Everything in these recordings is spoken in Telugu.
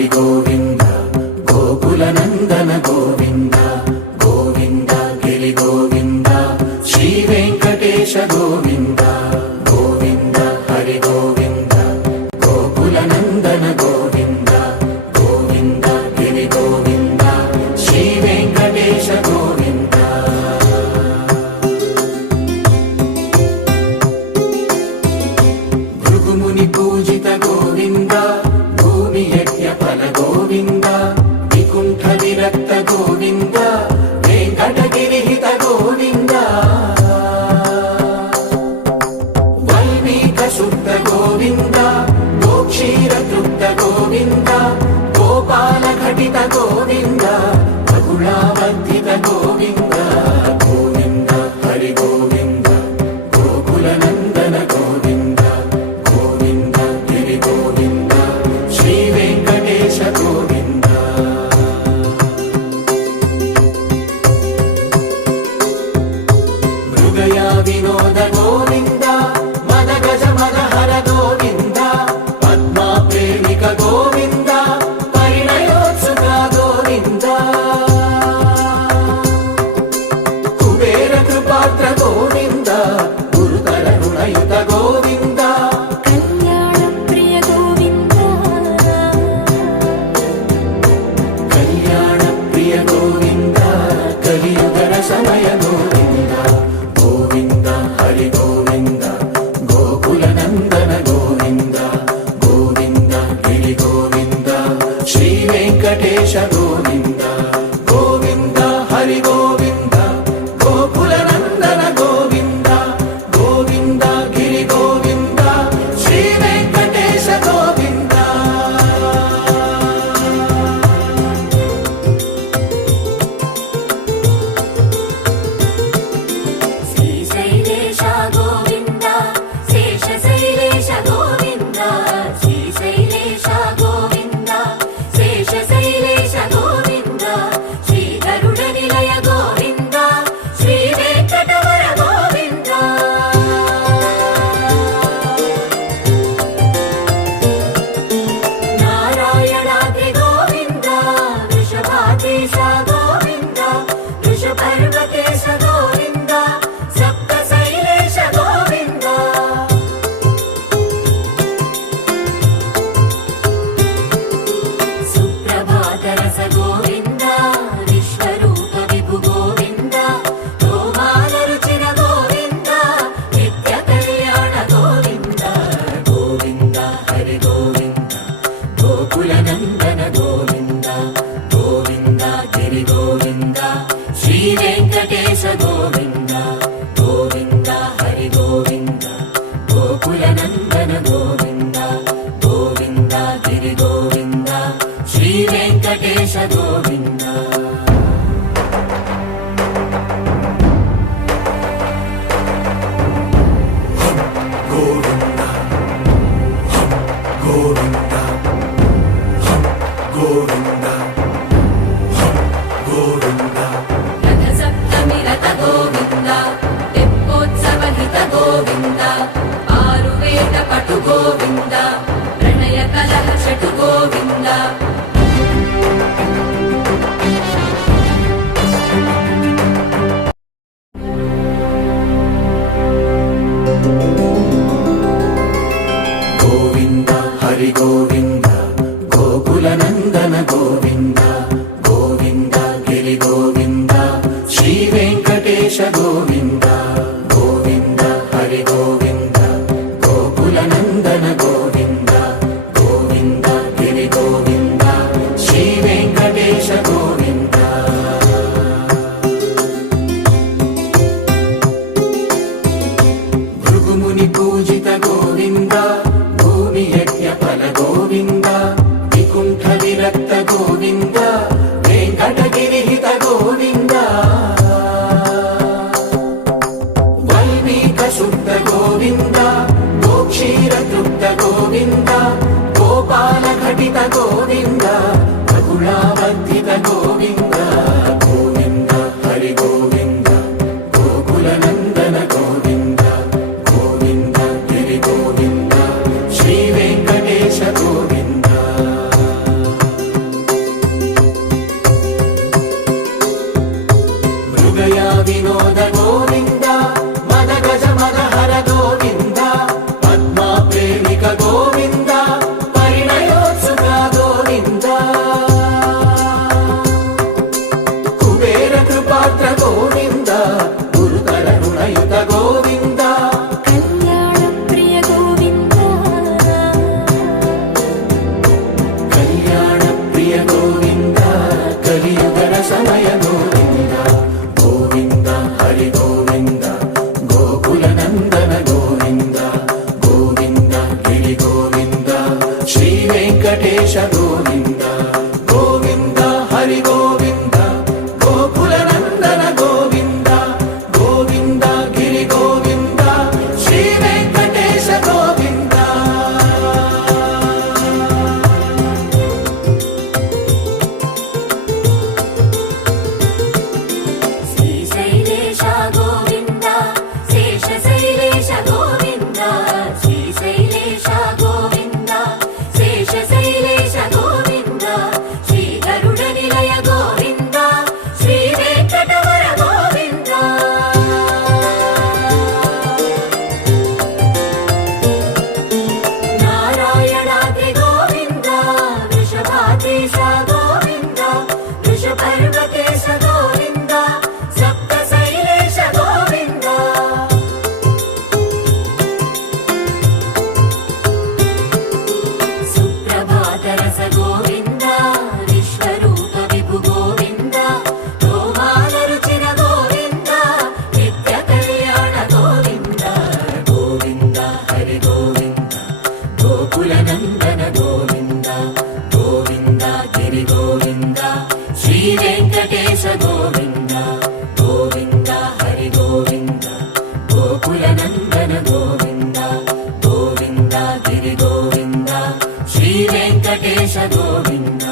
హరి గోవింద గోకుల నందన గోవింద గోవింద గిరి గోవింద శ్రీ వెంకటేశ గోవింద గోవింద హరి గోవింద గోకుల నందన గోవింద గోవింద గిరి గోవింద శ్రీ వెంకటేశ గోవింద. భృగుముని పూజిత గోవింద భూమి యజ్ఞ ఫల గోవింద వికుంఠ విరక్త గోవింద వెంకటగిరిహిత గోవింద వల్మీక శుద్ధ గోవింద గోక్షీర తృప్త గోవింద గోపాల ఘటిత గోవింద బహుళావర్ధిత గోవింద గోవింద హరి గోవింద గోకుల నందన గోవింద గోవింద గిరి గోవింద శ్రీ వెంకటేశ గోవింద. మృగయా వినోద గోవింద మద గజ మద హర గోవింద పద్మా ప్రేమిక గోవింద పరిణయోత్సుక గోవింద కుబేర కృపాత్ర గోవింద గురుతర రుణయుత గోవింద కళ్యాణ ప్రియ గోవింద కళ్యాణ ప్రియ గోవింద కలియుగర సమయ గోవింద గోవింద హరి గోవింద గోకుల నందన గోవింద గోవింద గిరి గోవింద శ్రీ వెంకటేశ గోవింద గోవింద హరి గోవింద గోకుల నందన గోవింద గోవింద గిరి గోవింద శ్రీ వెంకటేశ గోవింద. శ్రీశైలేశ గోవింద శేషశైలేశ గోవింద శ్రీశైలేశ గోవింద శేషశైలేశ గోవింద శ్రీ గరుడ నిలయ గోవింద శ్రీ వెంకటవర గోవింద నారాయణాద్రి గోవింద వృషభాద్రీశ గోవింద వృషపర్వతేశ గోవింద సప్త శైలేశ గోవింద సుప్రభాతరస గోవింద విశ్వరూప విభు గోవింద గోమాల రుచిర గోవింద నిత్య కళ్యాణ గోవింద గోవింద హరి గోవింద గోకుల నందన గోవింద గోవింద గిరి గోవింద శ్రీ వెంకటేశ గోవింద గోవింద హరి గోవింద గోకుల నందన గోవింద గోవింద గిరి గోవింద శ్రీ వెంకటేశ గోవింద. గోవింద గోవింద గోవింద గోవింద రథ సప్తమి రథ గోవింద తెప్పోత్సవ హిత గోవింద ఆరువేద పటు గోవింద ప్రణయ కలహ షటు గోవింద గోవింద హరి గోవింద గోకుల నందన గోవింద గోవింద గిరి గోవింద శ్రీ వెంకటేశ గోవింద గోవింద హరి గోవింద గోకుల నందన గోవింద గోవింద గిరి గోవింద శ్రీ వెంకటేశ గోవింద. భృగుముని పూజిత గోవింద భూమి యజ్ఞ ఫల గోవింద వికుంఠ విరక్త గోవింద వెంకటగిరిహిత గోవింద వల్మీక శుద్ధ గోవింద గోక్షీర తృప్త గోవింద గోపాల ఘటిత గోవింద బహుళావర్ధిత గోవింద గోవింద హరి గోవింద గోకుల నందన గోవింద గోవింద గిరి గోవింద శ్రీ వెంకటేశ గోవింద. గోవింద కళ్యాణ ప్రియ గోవింద కళ్యాణ ప్రియ గోవింద కలియుగ సమయ గోవింద గోవింద హరి గోవింద గోకుల నందన గోవింద గోవింద గిరి గోవింద శ్రీ వెంకటేశ గోవింద గోవింద హరి గోవింద గోకుల నందన గోవింద గోవింద గిరి గోవింద శ్రీ వెంకటేశ గోవింద శ్రీశైలేశ గోవింద శేషశైలేశ గోవింద శ్రీశైలేశ గోవింద శేషశైలేశ గోవింద శ్రీ గరుడ నిలయ గోవింద శ్రీ వెంకటవర గోవింద నారాయణాద్రి గోవింద వృషభాద్రీశ గోవింద వృషపర్వతేశ గోవింద సప్తశైలేశ గోవింద సుప్రభాతరస గోవింద విశ్వరూప విభు గోవింద గోమాల రుచిర గోవింద నిత్య కళ్యాణ గోవింద గోవింద హరి గోవింద గోకుల నందన గోవింద గోవింద గిరి గోవింద శ్రీ వెంకటేశ గోవింద గోవింద హరి గోవింద గోకుల నందన గోవింద గోవింద గిరి గోవింద శ్రీ వెంకటేశ గోవింద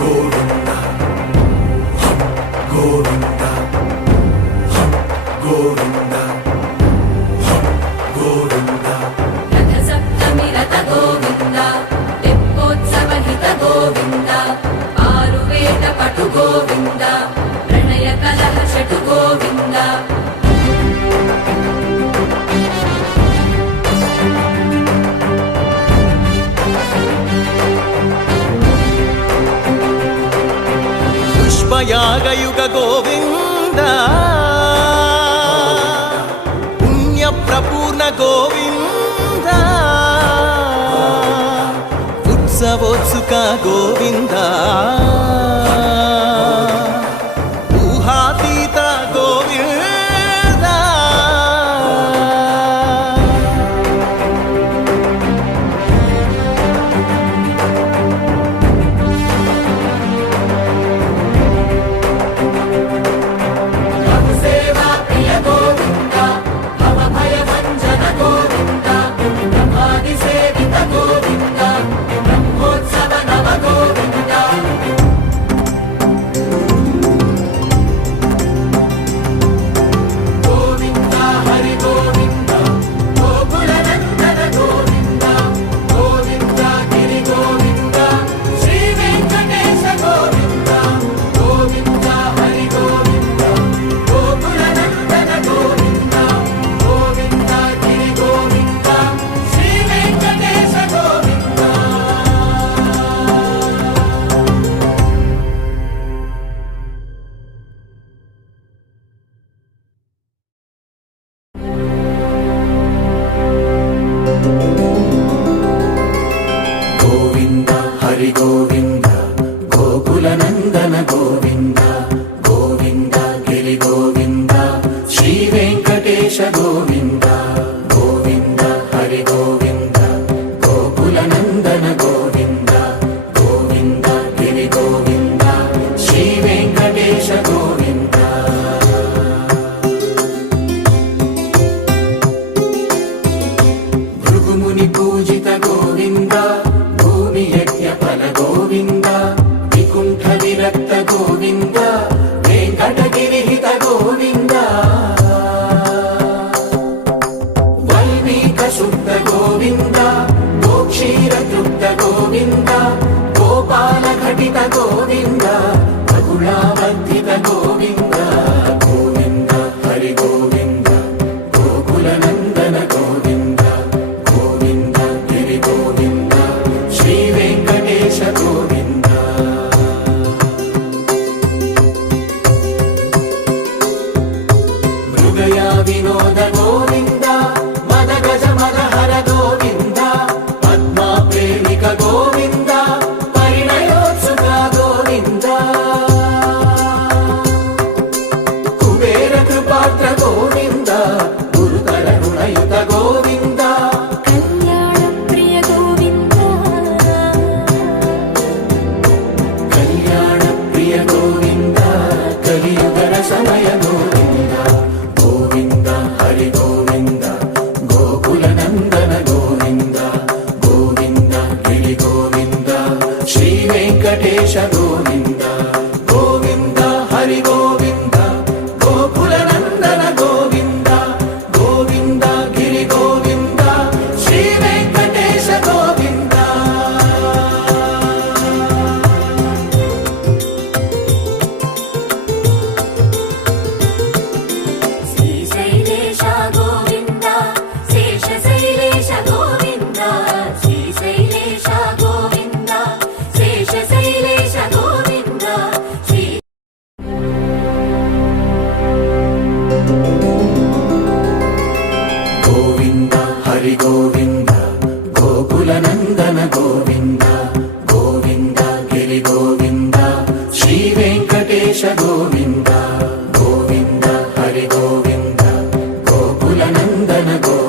గోవింద గోవింద గోవింద గోవింద రథ సప్తమి రథ గోవింద తెప్పోత్సవ హిత గోవింద ఆరువేద పటు గోవింద ప్రణయ కలహ షటు గోవింద పుష్పయాగయుగ గోవింద పుణ్య ప్రపూర్ణ గోవింద ఉత్సవోత్సుక గోవింద ఊహాతీత గోవింద సేవా ప్రియ గోవింద భవ భయ భంజన గోవింద బ్రహ్మాది సేవిత గోవింద బ్రహ్మోత్సవ నవ గోవింద గోవింద హరి గోవింద గోకుల నందన గోవింద గోవింద గిరి గోవింద శ్రీ వెంకటేశ గోవింద గోవింద హరి గోవింద గోకుల నందన గోవింద గోవింద గిరి గోవింద శ్రీ వెంకటేశ గోవింద గోవింద హరి గోవింద గోకుల నందన గోవింద గోవింద గిరి గోవింద శ్రీ వెంకటేశ గోవింద గోవింద హరి గోవింద గోకుల నందన గోవింద గోవింద గిరి గోవింద శ్రీ వెంకటేశ గోవింద భృగుముని పూజిత గోవింద భూమి యజ్ఞ ఫల గోవింద వికుంఠ విరక్త గోవింద వెంకటగిరి హిత గోవింద వల్మీక శుద్ధ గోవింద గోక్షీర తృప్త గోవింద గోపాల ఘటిత గోవింద బహుళావర్ధిత గోవింద గోవింద హరి గోవింద గోకుల నందన గోవింద గోవింద గిరి గోవింద శ్రీ వెంకటేశ గోవింద కుబేర కృపాత్ర గోవింద గురుతర రుణయుత గోవింద కళ్యాణ ప్రియ గోవింద కళ్యాణ ప్రియ గోవింద కలియుగర సమయ గోవింద గోవింద హరి గోవింద గోకుల నందన గోవింద గోవింద గిరి గోవింద శ్రీ వెంకటేశ గోవింద గోవింద హరి గోవింద గోకుల నందన గోవింద గోవింద గిరి గోవింద శ్రీ వెంకటేశ గోవింద శ్రీశైలేశ గోవింద శేషశైలేశ గోవింద శ్రీశైలేశ గోవింద శేషశైలేశ గోవింద శ్రీ గోవింద హరి గోవింద గోకుల నందన గోవింద గోవింద గిరి గోవింద శ్రీ వెంకటేశ గోవింద